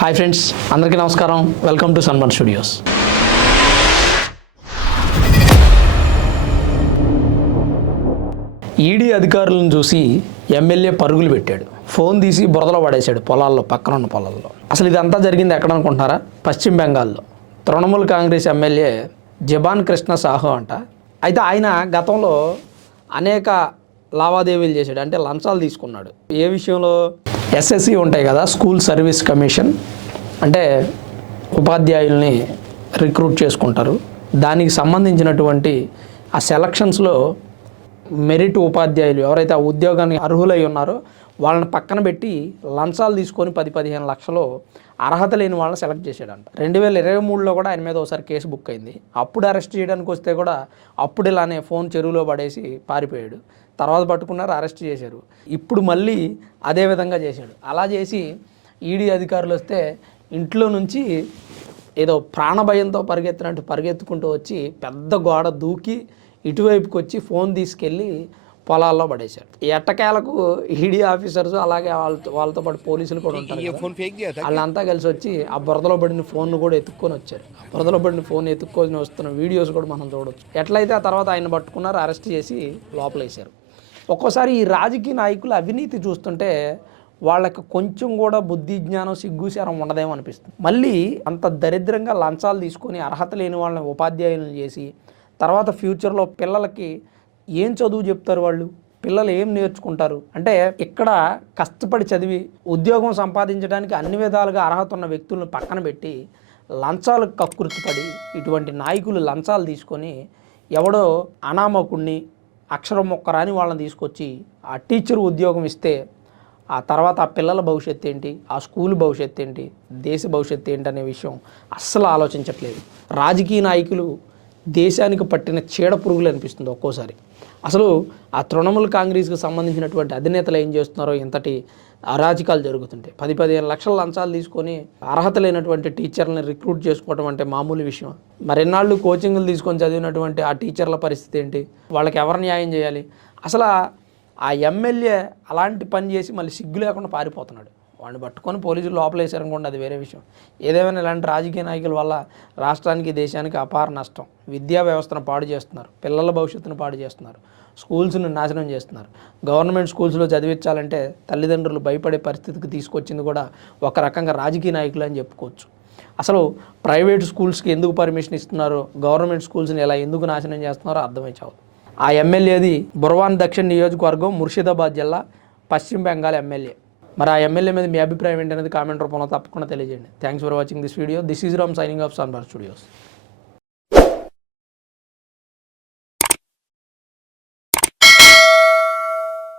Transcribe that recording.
Hi friends అందరికీ నమస్కారం. Welcome to Sanman studios ED అధికారులను చూసి ఎమ్మెల్యే పరుగులు పెట్టాడు. ఫోన్ తీసి బురదలో పడేశాడు పొలాల్లో పక్కన ఉన్న పొలాల్లో. అసలు ఇదంతా జరిగింది ఎక్కడ అనుకుంటున్నారా? పశ్చిమ బెంగాల్లో. తృణమూల్ కాంగ్రెస్ ఎమ్మెల్యే జబాన్ కృష్ణ సాహు అంట. అయితే ఆయన గతంలో అనేక లావాదేవీలు చేశాడు. అంటే లంచాలు తీసుకున్నాడు. ఏ విషయంలో? ఎస్ఎస్సి ఉంటాయి కదా స్కూల్ సర్వీస్ కమిషన్ అంటే ఉపాధ్యాయుల్ని రిక్రూట్ చేసుకుంటారు. దానికి సంబంధించినటువంటి ఆ సెలక్షన్స్లో మెరిట్ ఉపాధ్యాయులు ఎవరైతే ఆ ఉద్యోగానికి అర్హులై ఉన్నారో వాళ్ళని పక్కన పెట్టి లంచాలు తీసుకొని పది పదిహేను లక్షలు అర్హత లేని వాళ్ళని సెలెక్ట్ చేశాడంట. రెండు వేల ఇరవై మూడులో కూడా ఆయన మీద ఒకసారి కేసు బుక్ అయింది. అప్పుడు అరెస్ట్ చేయడానికి వస్తే కూడా అప్పుడు ఇలానే ఫోన్ చెరువులో పడేసి పారిపోయాడు. తర్వాత పట్టుకున్నారు అరెస్ట్ చేశారు. ఇప్పుడు మళ్ళీ అదే విధంగా చేశాడు. అలా చేసి ఈడీ అధికారులు వస్తే ఇంట్లో నుంచి ఏదో ప్రాణభయంతో పరిగెత్తినట్టు పరిగెత్తుకుంటూ వచ్చి పెద్ద గోడ దూకి ఇటువైపుకి వచ్చి ఫోన్ తీసుకెళ్ళి పొలాల్లో పడేశాడు ఎట్టకేలకు ఈడీ ఆఫీసర్స్ అలాగే వాళ్ళతో వాళ్ళతో పాటు పోలీసులు కూడా ఉంటారు వాళ్ళంతా కలిసి వచ్చి ఆ బురదలో పడిన ఫోన్ను కూడా ఎత్తుక్కొని వచ్చారు. బురదలో పడిన ఫోన్ ఎత్తుక్కొని వస్తున్న వీడియోస్ కూడా మనం చూడొచ్చు. ఎట్లయితే ఆ తర్వాత ఆయన పట్టుకున్నారు అరెస్ట్ చేసి లోపలేశారు. ఒక్కోసారి ఈ రాజకీయ నాయకులు అవినీతి చూస్తుంటే వాళ్ళకి కొంచెం కూడా బుద్ధి జ్ఞానం సిగ్గుశారం ఉండదేమో అనిపిస్తుంది. మళ్ళీ అంత దరిద్రంగా లంచాలు తీసుకొని అర్హత లేని వాళ్ళని ఉపాధ్యాయులను చేసి తర్వాత ఫ్యూచర్లో పిల్లలకి ఏం చదువు చెప్తారు వాళ్ళు? పిల్లలు ఏం నేర్చుకుంటారు? అంటే ఇక్కడ కష్టపడి చదివి ఉద్యోగం సంపాదించడానికి అన్ని విధాలుగా అర్హత ఉన్న వ్యక్తులను పక్కన పెట్టి లంచాలకు కక్కుర్తిపడి ఇటువంటి నాయకులు లంచాలు తీసుకొని ఎవడో అనామకుణ్ణి అక్షరం మొక్కరాని వాళ్ళని తీసుకొచ్చి ఆ టీచర్ ఉద్యోగం ఇస్తే ఆ తర్వాత ఆ పిల్లల భవిష్యత్తు ఏంటి? ఆ స్కూల్ భవిష్యత్తు ఏంటి? దేశ భవిష్యత్తు ఏంటి అనే విషయం అస్సలు ఆలోచించట్లేదు. రాజకీయ నాయకులు దేశానికి పట్టిన చీడ పురుగులు అనిపిస్తుంది ఒక్కోసారి. అసలు ఆ తృణమూల్ కాంగ్రెస్కి సంబంధించినటువంటి అధినేతలు ఏం చేస్తున్నారో ఇంతటి అరాజకాలు జరుగుతుంటాయి. పది పదిహేను లక్షల లంచాలు తీసుకొని అర్హత లేనటువంటి టీచర్లను రిక్రూట్ చేసుకోవడం అంటే మామూలు విషయం. మరెన్నాళ్ళు కోచింగ్లు తీసుకొని చదివినటువంటి ఆ టీచర్ల పరిస్థితి ఏంటి? వాళ్ళకి ఎవరు న్యాయం చేయాలి? అసలు ఆ- ఆ ఎమ్మెల్యే అలాంటి పని చేసి మళ్ళీ సిగ్గు లేకుండా పారిపోతున్నాడు. వాడిని పట్టుకొని పోలీసులు లోపలేసారనుకోండి అది వేరే విషయం. ఏదేమైనా ఇలాంటి రాజకీయ నాయకుల వల్ల రాష్ట్రానికి దేశానికి అపార నష్టం. విద్యా వ్యవస్థను పాడు చేస్తున్నారు. పిల్లల భవిష్యత్తును పాడు చేస్తున్నారు. స్కూల్స్ను నాశనం చేస్తున్నారు. గవర్నమెంట్ స్కూల్స్లో చదివించాలంటే తల్లిదండ్రులు భయపడే పరిస్థితికి తీసుకొచ్చింది కూడా ఒక రకంగా రాజకీయ నాయకులు అని చెప్పుకోవచ్చు. అసలు ప్రైవేట్ స్కూల్స్కి ఎందుకు పర్మిషన్ ఇస్తున్నారో గవర్నమెంట్ స్కూల్స్ని ఎలా ఎందుకు నాశనం చేస్తున్నారో అర్థమై చావు ఆ ఎమ్మెల్యేది బుర్వాన్ దక్షిణ నియోజకవర్గం ముర్షిదాబాద్ జిల్లా పశ్చిమ బెంగాల్ ఎమ్మెల్యే. మరి ఆ ఎమ్మెల్యే మీద మీ అభిప్రాయం ఏంటనేది కామెంట్ రూపంలో తప్పకుండా తెలియజేయండి. Thanks for watching this video this is Ram signing off Sanbar studios